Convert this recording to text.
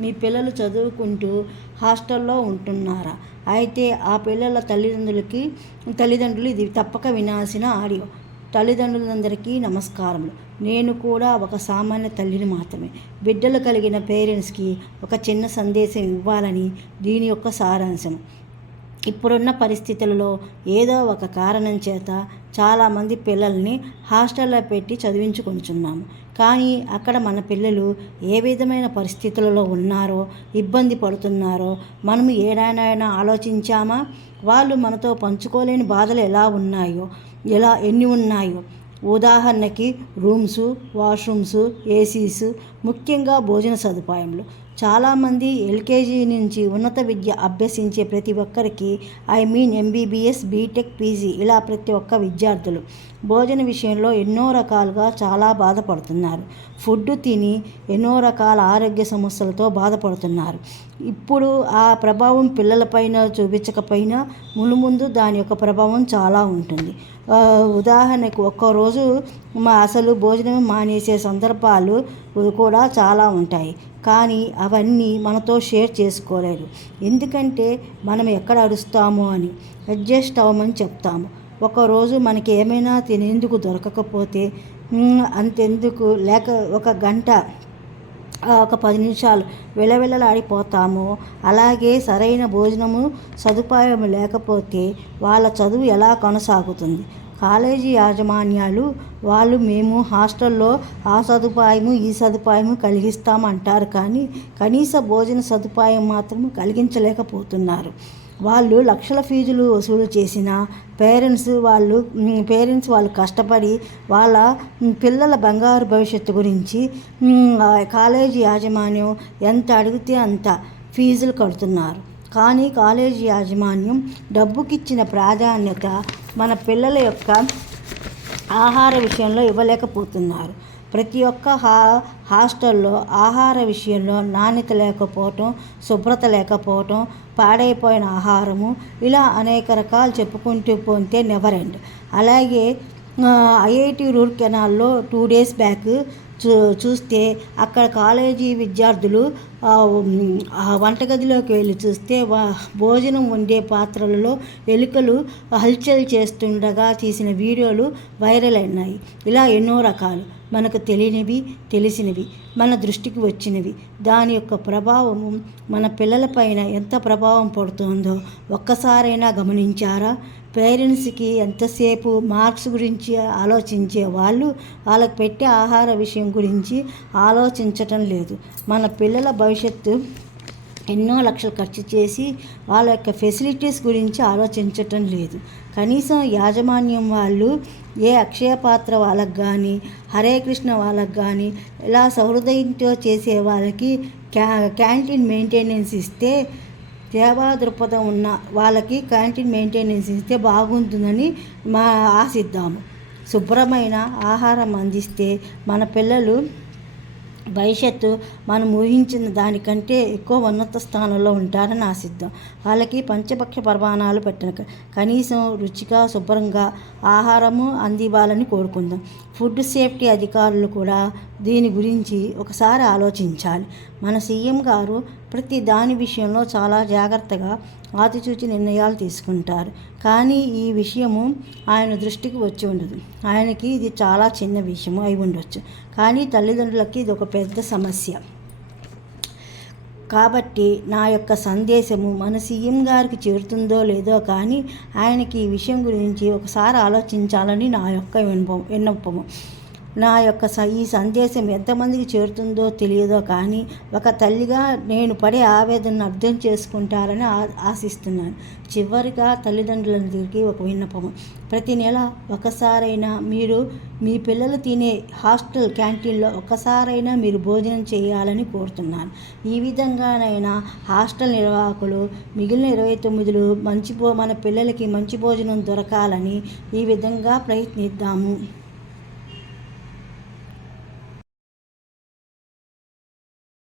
మీ పిల్లలు చదువుకుంటూ హాస్టల్లో ఉంటున్నారా? అయితే ఆ పిల్లల తల్లిదండ్రులు ఇది తప్పక వినాల్సిన ఆడియో. తల్లిదండ్రులందరికీ నమస్కారములు. నేను కూడా ఒక సామాన్య తల్లిని మాత్రమే. బిడ్డలు కలిగిన పేరెంట్స్కి ఒక చిన్న సందేశం ఇవ్వాలని దీని యొక్క సారాంశం. ఇప్పుడున్న పరిస్థితులలో ఏదో ఒక కారణం చేత చాలామంది పిల్లల్ని హాస్టల్లో పెట్టి చదివించుకుంటున్నాము. కానీ అక్కడ మన పిల్లలు ఏ విధమైన పరిస్థితులలో ఉన్నారో, ఇబ్బంది పడుతున్నారో మనము ఏడానైనా ఆలోచించామా? వాళ్ళు మనతో పంచుకోలేని బాధలు ఎన్ని ఉన్నాయో. ఉదాహరణకి రూమ్సు, వాష్రూమ్సు, ఏసీసు, ముఖ్యంగా భోజన సదుపాయములు. చాలామంది ఎల్కేజీ నుంచి ఉన్నత విద్య అభ్యసించే ప్రతి ఒక్కరికి ఎంబీబీఎస్, బీటెక్, పీజీ ఇలా ప్రతి ఒక్క విద్యార్థులు భోజన విషయంలో ఎన్నో రకాలుగా చాలా బాధపడుతున్నారు. ఫుడ్ తిని ఎన్నో రకాల ఆరోగ్య సమస్యలతో బాధపడుతున్నారు. ఇప్పుడు ఆ ప్రభావం పిల్లలపైన చూపించకపోయినా ముందు దాని యొక్క ప్రభావం చాలా ఉంటుంది. ఉదాహరణకు ఒక్కరోజు అసలు భోజనం మానేసే సందర్భాలు కూడా చాలా ఉంటాయి. కానీ అవన్నీ మనతో షేర్ చేసుకోలేరు. ఎందుకంటే మనం ఎక్కడ అరుస్తామో అని అడ్జస్ట్ అవ్వమని చెప్తాము. ఒకరోజు మనకి ఏమైనా తినేందుకు దొరకకపోతే అంతెందుకు లేక ఒక గంట ఒక 10 నిమిషాలు విలవిలలాడిపోతాము. అలాగే సరైన భోజనము సదుపాయం లేకపోతే వాళ్ళ చదువు ఎలా కొనసాగుతుంది? కాలేజీ యాజమాన్యాలు మేము హాస్టల్లో ఆ సదుపాయము ఈ సదుపాయము కలిగిస్తామంటారు. కానీ కనీస భోజన సదుపాయం మాత్రం కలిగించలేకపోతున్నారు. వాళ్ళు లక్షల ఫీజులు వసూలు చేసిన పేరెంట్స్ వాళ్ళు కష్టపడి వాళ్ళ పిల్లల బంగారు భవిష్యత్తు గురించి కాలేజీ యాజమాన్యం ఎంత అడిగితే అంత ఫీజులు కడుతున్నారు. కానీ కాలేజీ యాజమాన్యం డబ్బుకిచ్చిన ప్రాధాన్యత మన పిల్లల యొక్క ఆహార విషయంలో ఇవ్వలేకపోతున్నారు. ప్రతి ఒక్క హాస్టల్లో ఆహార విషయంలో నాణ్యత లేకపోవటం, శుభ్రత లేకపోవటం, పాడైపోయిన ఆహారము ఇలా అనేక రకాలు చెప్పుకుంటూ పోతే నెవర్ ఎండ్. అలాగే ఐఐటి రూర్కెనాల్లో 2 days బ్యాక్ చూస్తే అక్కడ కాలేజీ విద్యార్థులు వంటగదిలోకి వెళ్ళి చూస్తే భోజనం వండే పాత్రలలో ఎలుకలు హల్చల్ చేస్తుండగా తీసిన వీడియోలు వైరల్ అయినాయి. ఇలా ఎన్నో రకాలు మనకు తెలియనివి, తెలిసినవి, మన దృష్టికి వచ్చినవి. దాని యొక్క ప్రభావము మన పిల్లలపైన ఎంత ప్రభావం పడుతుందో ఒక్కసారైనా గమనించారా? పేరెంట్స్కి ఎంతసేపు మార్క్స్ గురించి ఆలోచించే వాళ్ళకి పెట్టే ఆహార విషయం గురించి ఆలోచించటం లేదు. మన పిల్లల భవిష్యత్తు ఎన్నో లక్షలు ఖర్చు చేసి వాళ్ళ యొక్క ఫెసిలిటీస్ గురించి ఆలోచించటం లేదు. కనీసం యాజమాన్యం వాళ్ళు ఏ అక్షయ పాత్ర వాళ్ళకి కానీ, హరే కృష్ణ వాళ్ళకి కానీ ఇలా సహృదయంతో చేసే వాళ్ళకి క్యాంటీన్ మెయింటెనెన్స్ ఇస్తే, సేవా దృక్పథం ఉన్న వాళ్ళకి క్యాంటీన్ మెయింటెనెన్స్ ఇస్తే బాగుంటుందని ఆశిద్దాము. శుభ్రమైన ఆహారం అందిస్తే మన పిల్లలు భవిష్యత్తు మనం ఊహించిన దానికంటే ఎక్కువ ఉన్నత స్థానంలో ఉంటారని ఆశిద్దాం. వాళ్ళకి పంచభక్ష పరమాణాలు పెట్టిన కనీసం రుచిగా, శుభ్రంగా ఆహారము అందివ్వాలని కోరుకుందాం. ఫుడ్ సేఫ్టీ అధికారులు కూడా దీని గురించి ఒకసారి ఆలోచించాలి. మన సీఎం గారు ప్రతి దాని విషయంలో చాలా జాగ్రత్తగా ఆచితూచి నిర్ణయాలు తీసుకుంటారు. కానీ ఈ విషయము ఆయన దృష్టికి వచ్చి ఉండదు. ఆయనకి ఇది చాలా చిన్న విషయము అయి ఉండొచ్చు. కానీ తల్లిదండ్రులకి ఇది ఒక పెద్ద సమస్య. కాబట్టి నా యొక్క సందేశము మన సీఎం గారికి చేరుతుందో లేదో కానీ ఆయనకి ఈ విషయం గురించి ఒకసారి ఆలోచించాలని నా యొక్క విన్నపము. నా యొక్క ఈ సందేశం ఎంతమందికి చేరుతుందో తెలియదో కానీ ఒక తల్లిగా నేను పడే ఆవేదనను అర్థం చేసుకుంటారని ఆశిస్తున్నాను. చివరిగా తల్లిదండ్రులందరికీ ఒక విన్నపము. ప్రతి నెల ఒకసారైనా మీరు మీ పిల్లలు తినే హాస్టల్ క్యాంటీన్లో ఒకసారైనా మీరు భోజనం చేయాలని కోరుతున్నాను. ఈ విధంగానైనా హాస్టల్ నిర్వాహకులు మిగిలిన 29 మన పిల్లలకి మంచి భోజనం దొరకాలని ఈ విధంగా ప్రయత్నిద్దాము.